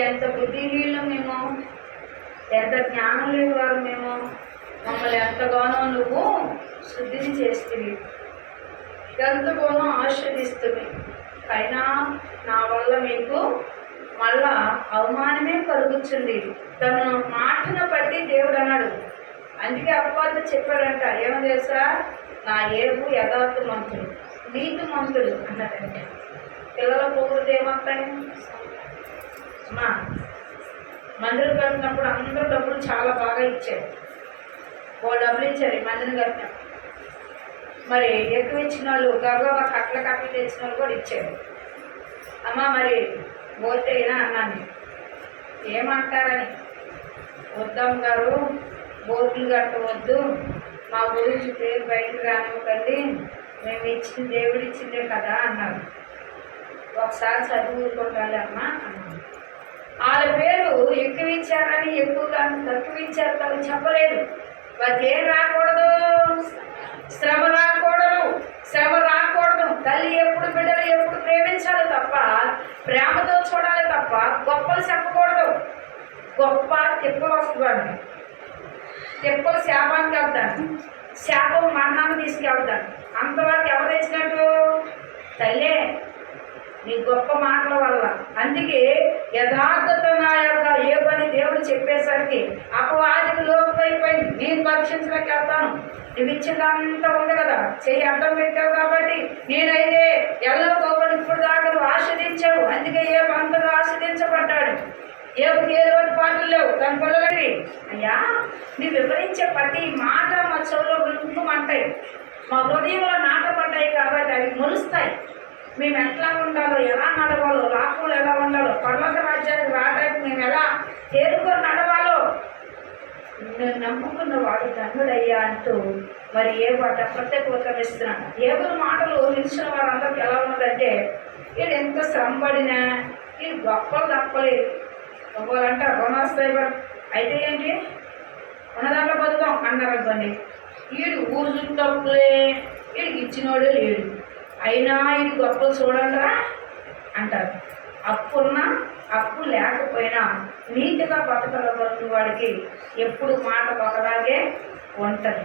ఎంత బుద్ధిహీనులు మేము, ఎంత జ్ఞానం లేని వారు మేము. మమ్మల్ని ఎంతగానో నువ్వు శుద్ధిని చేస్తుంది, ఎంతగానో ఆశీర్దిస్తుంది. అయినా నా వల్ల మీకు మళ్ళా అవమానమే కలుగుతుంది. తన మాటను బట్టి దేవుడు అన్నాడు. అందుకే అపవాది చెప్పాడంట, ఏమో తెలుసా, నా ఏబు యథార్థమంతుడు, నీతిమంతుడు అన్నాడంటే. పిల్లల పొగుడితే ఏమవుతాయి అమ్మా? మందిరం కట్టినప్పుడు అందరూ డబ్బులు చాలా బాగా ఇచ్చారు. డబ్బులు ఇచ్చారు ఈ మందిరం కట్టిన. మరి ఎక్కువ ఇచ్చిన వాళ్ళు గబగబా కట్టలు తెచ్చిన వాళ్ళు కూడా ఇచ్చారు. అమ్మ మరి పోతేనా అన్నాను. ఏమంటారని, వద్దాం గారు బోర్డులు కట్టవద్దు, మా గురించి పేరు బయటకు రానివ్వకండి, మేము ఇచ్చిన దేవుడు ఇచ్చిందే కదా అన్నారు. ఒకసారి చదువుకుంటాలి అమ్మ అన్నాను. వాళ్ళ పేరు ఎక్కువ ఇచ్చారని ఎక్కువగా తక్కువ ఇచ్చారు కదా చెప్పలేదు. వారికి ఏం రాకూడదు, శ్రమ రాకూడదు, శ్రమ రాకూడదు. తల్లి ఎప్పుడు బిడ్డలు ఎప్పుడు ప్రేమించాలి తప్ప, ప్రేమతో చూడాలి తప్ప గొప్పలు చెప్పకూడదు. గొప్ప తిప్పలు వస్తుంది, తిప్పలు శాపానికి వెళ్తాను, శాపం మరణాన్ని తీసుకెళ్తాను. అంతవరకు ఎవరు తెచ్చినట్టు? తల్లే నీ గొప్ప మాటల వల్ల. అందుకే యథార్థత నా యొక్క ఏ పని దేవుడు చెప్పేసరికి అపవాదికి లోపైపోయింది. నేను పరీక్షించడానికి వెళ్తాను, నువ్వు ఇచ్చిందంతా ఉంది కదా, చెయ్యి అడ్డం పెట్టావు కాబట్టి నేనైతే ఎల్లో గొప్పలు ఇప్పుడు దాకా ఆస్వాదించావు. అందుకే ఏ అంతగా ఆస్వాదించబడ్డాడు. ఏపుకి ఏ రోజు పాటలు లేవు దాని పిల్లలకి. అయ్యా నువ్వు వివరించే ప్రతి మాట మా చెవులో వింటుమంటాయి, మా హృదయంలో నాటపడ్డాయి కాబట్టి అవి మొలుస్తాయి. మేము ఎట్లా ఉండాలో, ఎలా నడవాలో, రాకులు ఎలా ఉండాలో, పర్వత రాజ్యానికి రావడానికి మేము ఎలా తేరుకొని నడవాలో నేను నమ్ముకున్న వాడు ధన్యుడయ్యా అంటూ మరి ఏ వాట ప్రత్యేక ఉత్తమిస్తున్నాను. ఏబుల మాటలు నిలిచిన వారందరికీ ఎలా ఉన్నదంటే, వీడు ఎంత శ్రమ పడినా వీడు గొప్పలు తప్పలేదు. గొప్పలంటే రుణాస్తాయి అయితే ఏంటి ఉన్నదాంట్లో బతుకాం అన్నారు అనుకోండి. వీడు ఊరు చుట్టూ తప్పులే, వీడికి ఇచ్చినోడే లేడు, అయినా ఇది గొప్పలు చూడండిరా అంటారు. అప్పున్నా అప్పు లేకపోయినా నీతిగా బతకగలిగిన వాడికి ఎప్పుడు మాట ఒకలాగే ఉంటుంది.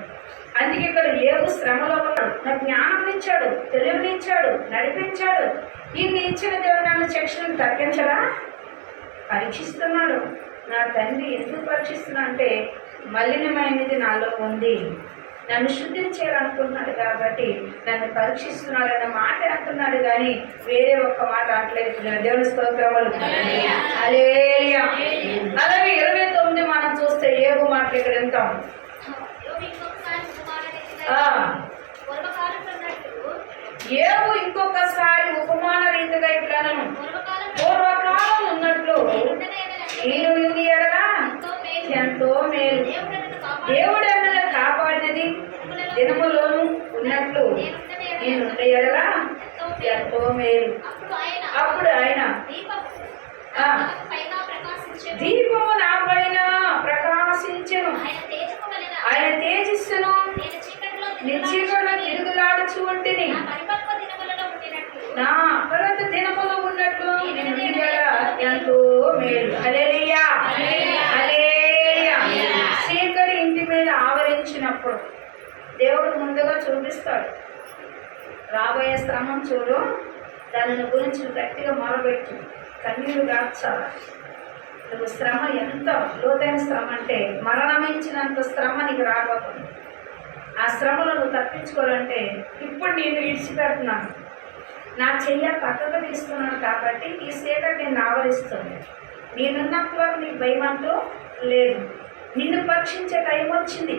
అందుకే ఇక్కడ ఏబు శ్రమలో ఉన్నాడు. నాకు జ్ఞానం ఇచ్చాడు, తెలివినిచ్చాడు, నడిపించాడు. ఇన్ని ఇచ్చిన దేవుడు నన్ను శిక్షణను తగ్గించడా? పరీక్షిస్తున్నాడు. నా తండ్రి ఎందుకు పరీక్షిస్తున్నా అంటే మలినమైనది నాలో ఉంది, నన్ను శుద్ధిని చేయాలనుకుంటున్నాడు కాబట్టి నన్ను పరీక్షిస్తున్నాడన్న మాట అంటున్నాడు, కానీ వేరే ఒక్క మాట అంటలేదు. దేవుని స్తోత్రములు. హల్లెలూయా. అలాగే 29 మనం చూస్తే ఏబు మాటలు ఇక్కడ వింటాం. ఏబు ఇంకొకసారి ఉపమాన రీతిగా ఇట్లాను, పూర్వకాలం ఉన్నట్లు నేను ఇది ఎడలా ఎంతో మేలు, దేవుడు అన్నగా కాపాడినది దినములోను ఉన్నట్లు నేను ఎడలా ఎంతో మేలు. అప్పుడు ఆయన దీపము నా పైన ప్రకాశించెను, ఆయన తేజస్సును నిశ్చీకరణ తిరుగులాడుచు ఉంటిని, నా అపరాధ దినములో ఉన్నట్లు నేను ఎంతో మేలు. హల్లెలూయా, హల్లెలూయా. చీకటి ఇంటి మీద ఆవరించినప్పుడు దేవుడు ముందుగా చూపిస్తాడు, రాబోయే శ్రమం చూడు, దానిని గురించి గట్టిగా మొరబెట్టు, కన్నీరు దాచాలి. నువ్వు శ్రమ ఎంత లోతైన శ్రమ అంటే మరణమించినంత శ్రమ నీకు రాబోతుంది. ఆ శ్రమను నువ్వు తప్పించుకోవాలంటే ఇప్పుడు నేను విడిచిపెడుతున్నాను, నా చెయ్య పక్కకు తీసుకున్నాను కాబట్టి ఈ చీకటి నేను ఆవరిస్తుంది. నేనున్నంత వరకు నీకు భయం అంటూ లేదు. నిన్ను పరీక్షించే టైం వచ్చింది.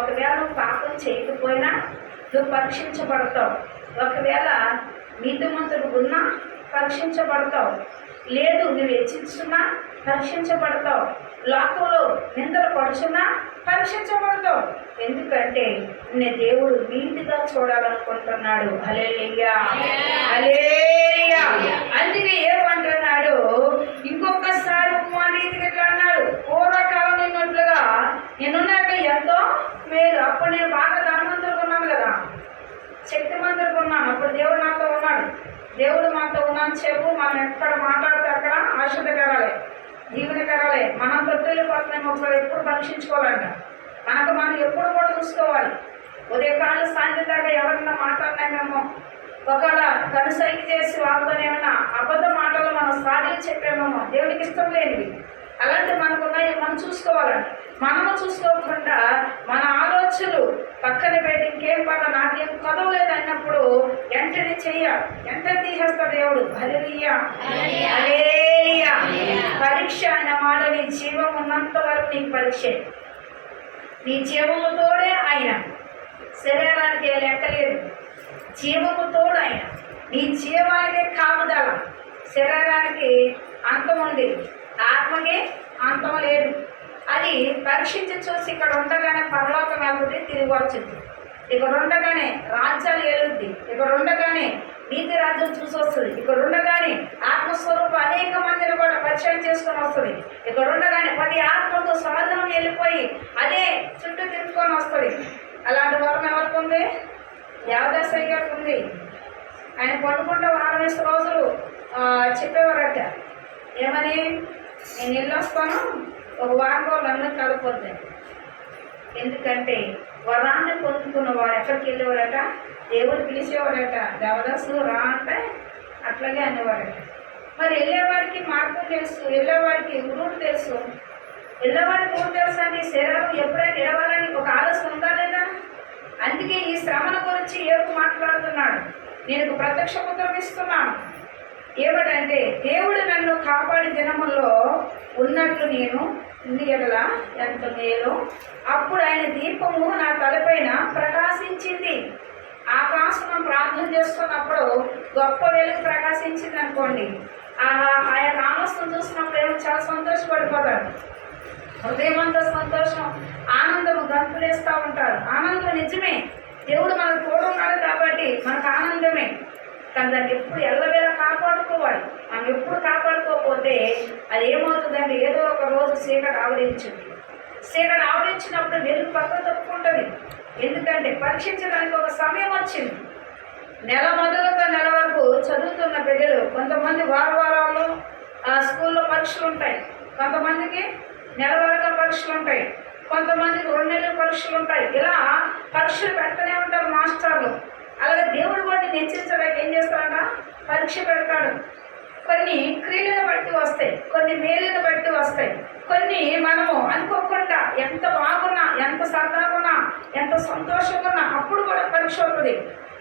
ఒకవేళ నువ్వు పాపం చేయకపోయినా నువ్వు పరీక్షించబడతావు. ఒకవేళ నీతిమంతుడు ఉన్నా పరీక్షించబడతావు, లేదు నువ్వు హెచ్చించున్నా పరీక్షించబడతావు, లోకంలో నిందలు పడుచున్నా పరీక్షించబడతావు. ఎందుకంటే నేను దేవుడు నీతిగా చూడాలనుకుంటున్నాడు. హల్లెలూయా, హల్లెలూయా. అందుకే ఏమంటున్నాడు, ఇంకొకసారి ఉపమానీతిగా ఇట్లా అన్నాడు, పూర్వకాలం నిన్నట్లుగా నేనున్నాక ఎంతో మేలు. అప్పుడు నేను బాగా ధనవంతులకు ఉన్నాను కదా, శక్తిమంతులకు ఉన్నాను. అప్పుడు దేవుడు నాతో ఉన్నాడు. దేవుడు మాతో ఉన్నాను చెప్పు, మనం ఎక్కడ మాట్లాడితే అక్కడ పరిశుద్ధకరాలే, దీవెనకరాలే. మనం తొట్టెళ్ళిపోతున్నాం, ఒకసారి ఎప్పుడు పరీక్షించుకోవాలంట. మనకు మనం ఎప్పుడు కూడా చూసుకోవాలి. ఉదయకాలం సాయంత్రం దాకా ఎవరన్నా మాట్లాడినామేమో, ఒకవేళ కనుసైకి చేసి వాళ్ళతో ఏమన్నా అబద్ధ మాటలు మనం సాధ్యం చెప్పామేమో, దేవునికి ఇష్టం లేనివి. అలాంటి మనకున్నాయి, మనం చూసుకోవాలండి. మనము చూసుకోకుండా మన ఆలోచనలు పక్కన పెట్టి ఇంకేం పడ నాకేం కదవలేదు అన్నప్పుడు వెంటనే చెయ్యాలి, వెంటనే తీసేస్తాడు దేవుడు. హల్లెలూయా, హల్లెలూయా. పరీక్ష అన్న మాట, నీ జీవం ఉన్నంత వరకు నీకు పరీక్ష. నీ జీవముతోడే ఆయన, శరీరానికి లెక్కలేదు, జీవముతోడు ఆయన. నీ జీవానికే కాపుదల, శరీరానికి అంతం ఉంది, ఆత్మకి అంతం లేదు. అది పరీక్షించి చూసి ఇక్కడ ఉండగానే పరలోకం వెళ్తుంది, తిరిగి వచ్చింది. ఇక్కడ ఉండగానే రాజ్యాలు ఏలుద్ది, ఇక్కడ ఉండగానే నీతి రాజ్యం చూసి వస్తుంది, ఇక్కడ ఉండగానే ఆత్మస్వరూపం అనేక మందిని కూడా పరిచయం చేసుకొని వస్తుంది, ఇక్కడ ఉండగానే 10 ఆత్మలతో సమాధానం వెళ్ళిపోయి అదే చుట్టూ తిప్పుకొని వస్తుంది. అలాంటి వరం ఎవరికి ఉంది? దేవదాసయ్య గారికి ఉంది. ఆయన పండుకుంటే 60 రోజులు చెప్పేవారట, ఏమని, నేను వెళ్ళొస్తాను, ఒక వారం రోజులు అందరూ కలిపోతాయి. ఎందుకంటే వరాన్ని పొందుకున్న వాడు ఎక్కడికి వెళ్ళేవారట, దేవుడు పిలిచేవాడట, దేవదాసు రా అంటే అట్లాగే అనేవాడట. మరి వెళ్ళేవాడికి మార్గం తెలుసు, వెళ్ళేవాడికి ఊరు తెలుసు. వెళ్ళేవాడికి ఊరు తెలుసు అంటే శరీరం ఎప్పుడైనా ఎడవాలని ఒక ఆలోచన ఉందా లేదా? అందుకే ఈ శ్రమల గురించి ఏపు మాట్లాడుతున్నాడు. నేను ప్రత్యక్ష పుత్రం ఇస్తున్నాను. ఏమిటంటే, దేవుడు నన్ను కాపాడి దినముల్లో ఉన్నట్లు నేను ఇన్ని ఎడల ఎంత మేలో, అప్పుడు ఆయన దీపము నా తలపైన ప్రకాశించింది. ఆకాశం ప్రార్థన చేస్తున్నప్పుడు గొప్ప వెలుగు ప్రకాశించింది అనుకోండి, ఆయన ఆలోచన చూసినప్పుడు ఏమో చాలా సంతోషపడిపోతారు. హృదయమంతా సంతోషం, ఆనందము గంతులేస్తూ ఉంటారు. ఆనందం నిజమే, దేవుడు మనకు తోడున్నాడు కాబట్టి మనకు ఆనందమే. కానీ దాన్ని ఎప్పుడు ఎల్లవేళ కాపాడుకోవాలి. మనం ఎప్పుడు కాపాడుకోకపోతే అది ఏమవుతుందంటే, ఏదో ఒక రోజు చీకటి ఆవరించింది. చీకటి ఆవరించినప్పుడు వెలుగు పక్క తప్పుకుంటుంది. ఎందుకంటే పరీక్షించడానికి ఒక సమయం వచ్చింది. నెల మొదలుగా నెల వరకు చదువుతున్న బిడ్డలు, కొంతమంది వారాల్లో స్కూల్లో పరీక్షలు ఉంటాయి, కొంతమందికి నెల వరకు పరీక్షలు ఉంటాయి, కొంతమందికి 2 నెలల పరీక్షలు ఉంటాయి. ఇలా పరీక్షలు పెడుతూనే ఉంటారు మాస్టర్లు. అలాగే దేవుడు కూడా హెచ్చరించడానికి ఏం చేస్తాడంట, పరీక్ష పెడతాడు. కొన్ని క్రియలను బట్టి వస్తాయి, కొన్ని మేలును బట్టి వస్తాయి, కొన్ని మనము అనుకోకుండా ఎంత బాగున్నా, ఎంత సరదాగున్నా, ఎంత సంతోషంగా ఉన్నా అప్పుడు కూడా పరీక్ష అవుతుంది.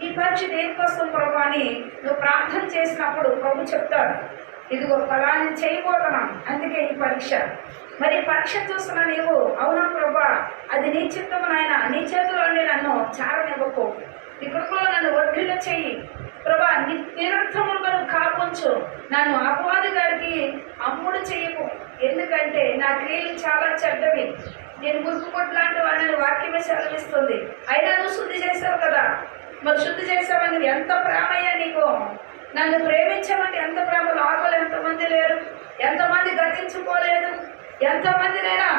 ఈ పరీక్ష దేనికోసం ప్రభు అని నువ్వు ప్రార్థన చేసినప్పుడు ప్రభు చెప్తాడు, ఇదిగో ఫలాన్ని చేయబోతున్నాం, అందుకే ఈ పరీక్ష. మరి పరీక్ష చూస్తున్నా నీవు, అవునా ప్రభా, అది నీ చిత్తము నాయన, నీ చేతుల్లోనే నన్ను చారనివ్వకు, నీ కృపలో నన్ను వడ్డీలో చెయ్యి ప్రభా, నిరర్థములను కాపుంచు, నన్ను అపవాది గారికి అమ్ముడు చెయ్యకు. ఎందుకంటే నా క్రియలు చాలా చెడ్డవి, నేను గుర్తుకొట్టు లాంటి వాళ్ళని వాక్యమే సెలవిస్తుంది. అయినా నువ్వు శుద్ధి చేసావు కదా, మరి శుద్ధి చేసావని ఎంత ప్రేమయ్యా నీకు, నన్ను ప్రేమించామంటే ఎంత ప్రేమ. లోపల ఎంతమంది లేరు, ఎంతమంది గతించుకోలేదు, ఎంతమందినైనా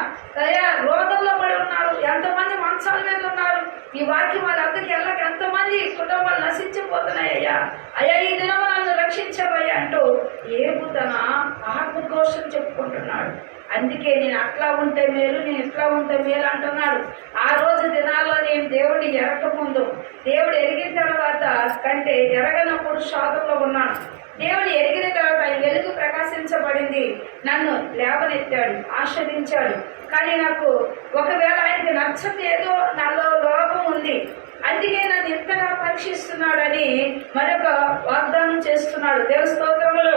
అయ్యా రోగంలో పడి ఉన్నారు, ఎంతమంది మంచాల మీద ఉన్నారు. ఈ వాక్యం వాళ్ళందరికీ వెళ్ళక ఎంతమంది కుటుంబాలు నశించిపోతున్నాయ్యా. అయ్యా ఈ దినము నన్ను రక్షించవయ్యా అంటూ ఏబు తన ఆత్మఘోషం చెప్పుకుంటున్నాడు. అందుకే నేను అట్లా ఉంటే మేలు, నేను ఇట్లా ఉంటే మేలు అంటున్నాడు. ఆ రోజు దినాల్లో నేను దేవుడిని ఎరగకముందు, దేవుడు ఎరిగిన తర్వాత కంటే ఎరగనప్పుడు శోధంలో ఉన్నాను. దేవుడు ఎరిగిన తర్వాత ఆయన వెలుగు ప్రకాశించబడింది, నన్ను లేవనెత్తాడు, ఆస్వాదించాడు. కానీ నాకు ఒకవేళ ఆయనకి నచ్చని ఏదో నాలో లోపం ఉంది, అందుకే నన్ను ఇంతగా పరీక్షిస్తున్నాడని మరొక వాగ్దానం చేస్తున్నాడు. దేవ స్తోత్రములు.